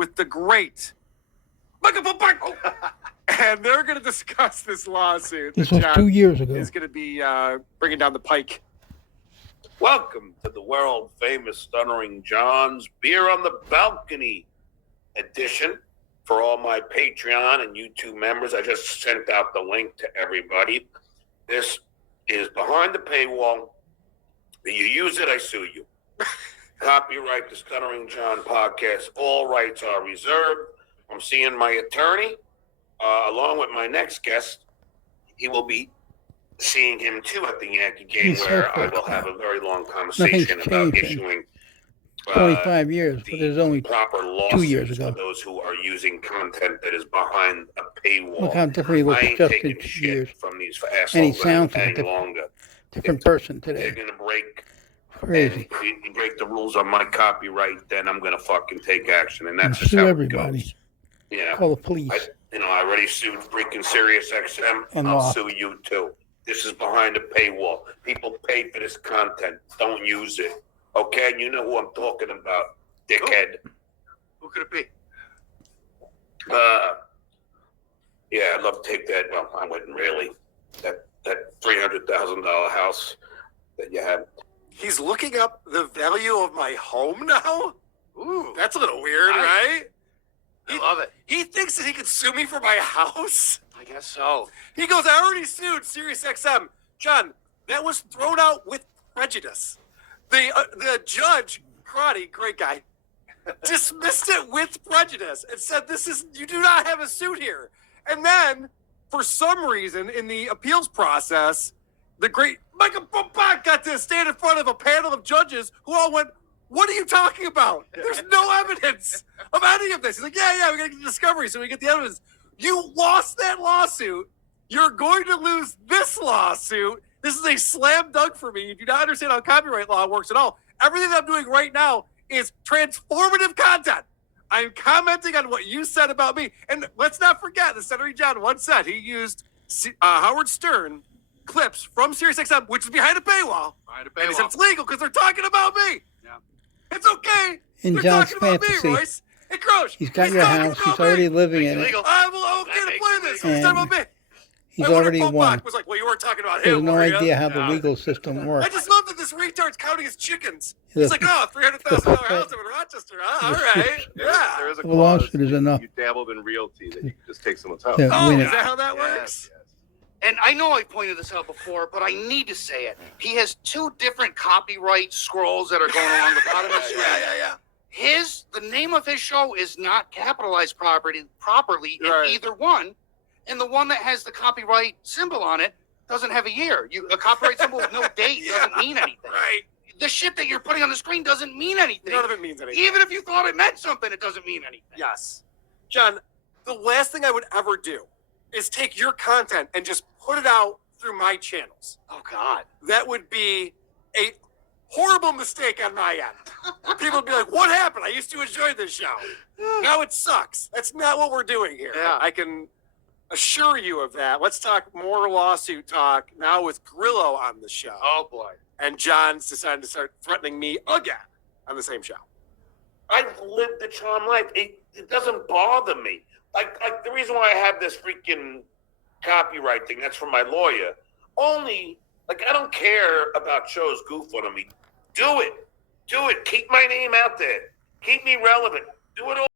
with the great Michael Buck. And they're going to discuss this lawsuit. This was 2 years ago. Is going to be bringing down the pike. Welcome to the world-famous Stuttering John's Beer on the Balcony edition. For all my Patreon and YouTube members, I just sent out the link to everybody. This is behind the paywall. You use it, I sue you. Copyright the Stuttering John podcast. All rights are reserved. I'm seeing my attorney, along with my next guest. He will be seeing him too at the Yankee game, where I will have a very long conversation about issuing 25 years, but there's only proper 2 years ago. for those who are using content that is behind a paywall. Look how different he looks I ain't just taking in shit years. from these And he assholes sounds like any a longer. different person They're today. gonna break. Crazy. And if you break the rules on my copyright, then I'm gonna fucking take action, and that's And just sue how everybody. it goes. Yeah. Call the police. I already sued freaking Sirius XM. I'll Unlock. sue you too. This is behind a paywall. People pay for this content. Don't use it. Okay? You know who I'm talking about, dickhead. Who could it be? Yeah, I'd love to take that. Well, I wouldn't really. That $300,000 house that you have. He's looking up the value of my home now? Ooh, that's a little weird, right? I love it. He thinks that he could sue me for my house? I guess so. He goes, I already sued SiriusXM. John, that was thrown out with prejudice. The judge, Karate, great guy, dismissed it with prejudice and said, you do not have a suit here. And then, for some reason, in the appeals process, the great Michael Buck got to stand in front of a panel of judges who all went, what are you talking about? There's no evidence of any of this. He's like, yeah, we got to get the discovery so we get the evidence. You lost that lawsuit. You're going to lose this lawsuit. This is a slam dunk for me. You do not understand how copyright law works at all. Everything that I'm doing right now is transformative content. I'm commenting on what you said about me. And let's not forget, the Stuttering John once said he used Howard Stern clips from SiriusXM, which is behind a paywall. And he said it's legal because they're talking about me. Yeah. It's okay. In They're John's talking about fantasy, me, Royce. Hey, Croce. he's got your talking house. about He's already me. living in it. Illegal. I'm okay to play this. He's talking about me. He's I wonder already if won. Buck was like, well, you weren't talking about He has him, no were ya? idea how the legal system I works. just love that this retard's counting his chickens. Yeah. He's like, oh, $300,000 house in Rochester, huh? All right. Yeah. There is a The clause lawsuit is enough you dabbled in realty that you can just take someone's house. to Oh, win is it. that how that Yes. works? And I know I pointed this out before, but I need to say it. He has two different copyright scrolls that are going along the bottom of the screen. Yeah. The name of his show is not capitalized properly in Right. either one. And the one that has the copyright symbol on it doesn't have a year. A copyright symbol with no date doesn't mean anything. Right. The shit that you're putting on the screen doesn't mean anything. None of it means anything. Even if you thought it meant something, it doesn't mean anything. Yes. John, the last thing I would ever do is take your content and just put it out through my channels. Oh, God. That would be a horrible mistake on my end. People would be like, what happened? I used to enjoy this show. Now it sucks. That's not what we're doing here. Yeah. I can assure you of that. Let's talk more lawsuit talk now with Grillo on the show. Oh, boy. And John's decided to start threatening me again on the same show. I've lived the charm life. It doesn't bother me. Like the reason why I have this freaking copyright thing, that's from my lawyer. Only, I don't care about shows goof on me. Do it. Keep my name out there. Keep me relevant. Do it all.